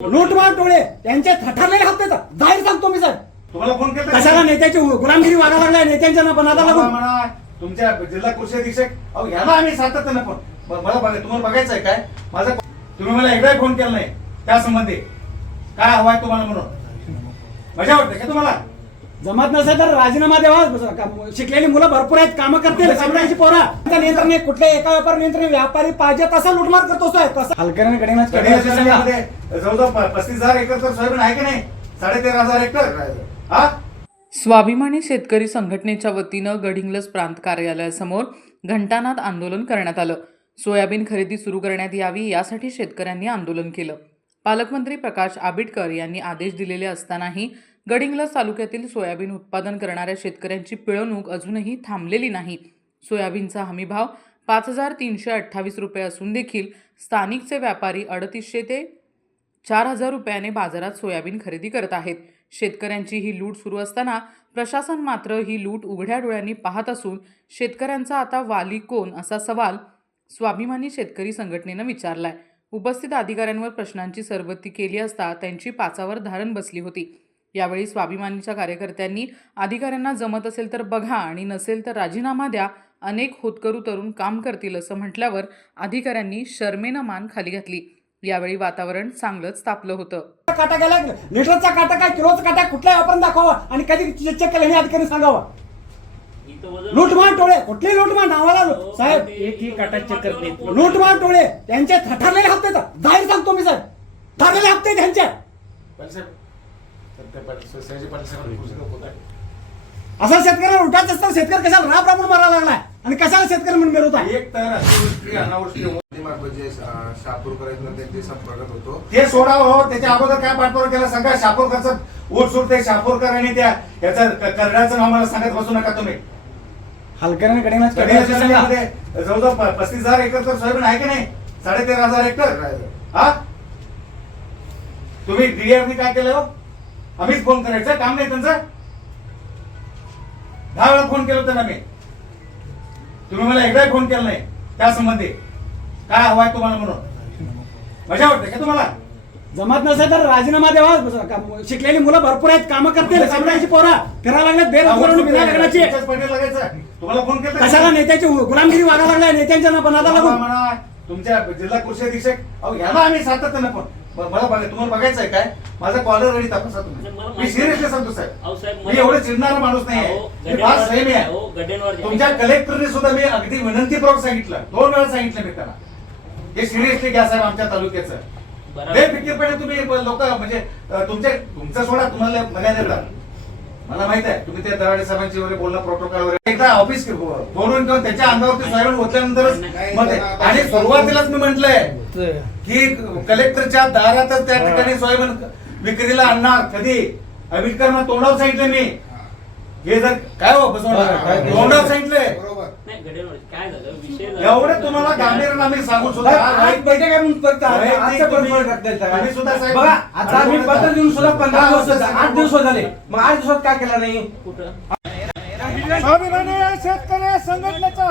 लूटमार टोळे त्यांचे थठारलेले हप्ते जाहीर सांगतो मी साहेब. तुम्हाला फोन केला कशाला नेत्याची गुलामगिरी वागा लागलाय नेत्यांच्या ना बनादा लागून. म्हणा तुमच्या जिल्हा कृषी अधीक्षक अहो ह्याला आम्ही सातत्यानं फोन ब- मला बघा तुम्हाला बघायचं आहे काय? माझा तुम्ही मला एकदाही फोन केला नाही त्या संबंधी काय हवाय तुम्हाला म्हणून? मजा वाटते का तुम्हाला? जमत नसेल तर राजीनामा द्यावा. शिकलेली मुलं भरपूर आहेत कामं करतील सामन्याची पोरा. नियंत्रण कुठल्या एका व्यापार नियंत्रण व्यापारी पाहिजे तसा लुटमार करतो तसा हलकऱ्याने जवळजवळ पस्तीस हजार एकर तर सोयाबीन आहे की नाही? साडेतेरा हजार हेक्टर हा? स्वाभिमानी शेतकरी संघटनेच्या वतीनं गडिंग्लज प्रांत कार्यालयासमोर घंटानाद आंदोलन करण्यात आलं. सोयाबीन खरेदी सुरू करण्यात यावी यासाठी शेतकऱ्यांनी आंदोलन केलं. पालकमंत्री प्रकाश आबिटकर यांनी आदेश दिलेले असतानाही गडिंग्लज तालुक्यातील सोयाबीन उत्पादन करणाऱ्या शेतकऱ्यांची पिळवणूक अजूनही थांबलेली नाही. सोयाबीनचा हमीभाव पाच हजार तीनशे अठ्ठावीस रुपये असून देखील स्थानिकचे व्यापारी अडतीसशे ते चार हजार रुपयाने बाजारात सोयाबीन खरेदी करत आहेत. शेतकऱ्यांची ही लूट सुरू असताना प्रशासन मात्र ही लूट उघड्या डोळ्यांनी पाहत असून शेतकऱ्यांचा आता वाली कोण असा सवाल स्वाभिमानी शेतकरी संघटनेनं विचारलाय. उपस्थित अधिकाऱ्यांवर प्रश्नांची सरबत्ती केली असता त्यांची पाचावर धारण बसली होती. यावेळी स्वाभिमानीच्या कार्यकर्त्यांनी अधिकाऱ्यांना जमत असेल तर बघा आणि नसेल तर राजीनामा द्या. अनेक होतकरू तरुण काम करतील असं म्हटल्यावर अधिकाऱ्यांनी शर्मेनं मान खाली घातली. यावेळी वातावरण चांगलंच तापलं होतं. काटा गेला लिटरचा काटा काय? किलोचा काटा कुठल्या वापरून दाखवा आणि कधी चेक केलं हे अधिकारी सांगावा? लूटमार टोळे. कुठले लूटमार? नावाला लू- साहेब एकही काटा चेक करत लूटमार टोळे. त्यांचे थठारलेले हप्ते जाहीर सांगतो मी साहेब. ठरलेले हप्ते त्यांचे. असं शेतकऱ्याला उठायचं असतं शेतकरी कशाला राब राबून मारायला लागलाय? आणि कशाला शेतकरी म्हणून मिळवत आहे? एक तर अतिवृष्टी अनावृष्टी म्हणजे शापूरकर आहेत ना त्यांची संपर्कात होतो. ते सोडा हो त्याच्या अगोदर काय पाठपुरावा केला सांगा? शापूरकरचं ऊट सुटते शापूरकर आणि त्या याचं क- करड्याचं नाव मला सांगत बसू नका तुम्ही. हलकऱ्याने सांगा. जिल्ह्यामध्ये जवळजवळ प- पस्तीस हजार एकर तर सोयाबीन आहे की नाही? साडेतेरा हजार हेक्टर हा? तुम्ही डीआरनी काय केलं हो? आम्हीच फोन करायचं काम नाही त्यांचं. दहा वेळा फोन केला त्यांना मी. तुम्ही मला एकदाही फोन केला नाही त्या संबंधी. काय हवाय तुम्हाला म्हणून? मजा वाटते का तुम्हाला? जमत नसेल तर राजीनामा द्यावा. शिकलेली मुलं भरपूर आहेत कामं करतील. सामन्याची पोरा फिरायला लागल्यात बेरोजगार बिना लग्नाची. तुम्हाला फोन केला कशाला नेत्याची गुलामगिरी वागा लागलाय नेत्यांच्या ना बनादा मला लागून. म्हणा तुमच्या जिल्हा कृषी अधीक्षक. अहो ह्याला आम्ही सातत्यानं फोन ब- मला बघा तुम्हाला बघायचं आहे काय? माझा कॉलर रेडी तपासा तुम्ही. मी सिरियसली सांगतो साहेब मी एवढे चिडणारा माणूस नाही आहे. तुमच्या कलेक्टरने सुद्धा मी अगदी विनंतीपूर्वक सांगितलं. दोन वेळा सांगितलं मी त्याला हे सिरियसली घ्या साहेब आमच्या तालुक्याचं. बेफिकीरपणे तुम्ही लोक म्हणजे तुमच्या तुमचा सोडा तुम्हाला येतात मला माहीत आहे तुम्ही त्या दराडे साहेबांची वगैरे बोलणं प्रोटोकॉल वगैरे एकदा ऑफिस बोलून किंवा त्याच्या अंगावरती सोयाबीन होतल्यानंतरच आणि सुरुवातीलाच मी म्हंटलय की कलेक्टरच्या दारातच त्या ठिकाणी सोयाबीन विक्रीला आणणार कधी? आंबेडकर मग तोंडावर सांगितलं मी. हे जर काय हो बसवणार तोंडावर सांगितलंय. बरोबर. नाही, गड्डेंवर काय झालं? विषय झाला- एवढे तुम्हाला गांभीर्यानं आम्ही सांगू सुद्धा आज बैठक आहे म्हणून आजचं सुद्धा साहेब- बघा आता आम्ही पत्र देऊन सुद्धा पंधरा दिवस झाले, आठ दिवस झाले. मग आठ दिवसात काय केला नाही? कुठं? स्वाभिमानी शेतकरी संघटनेचा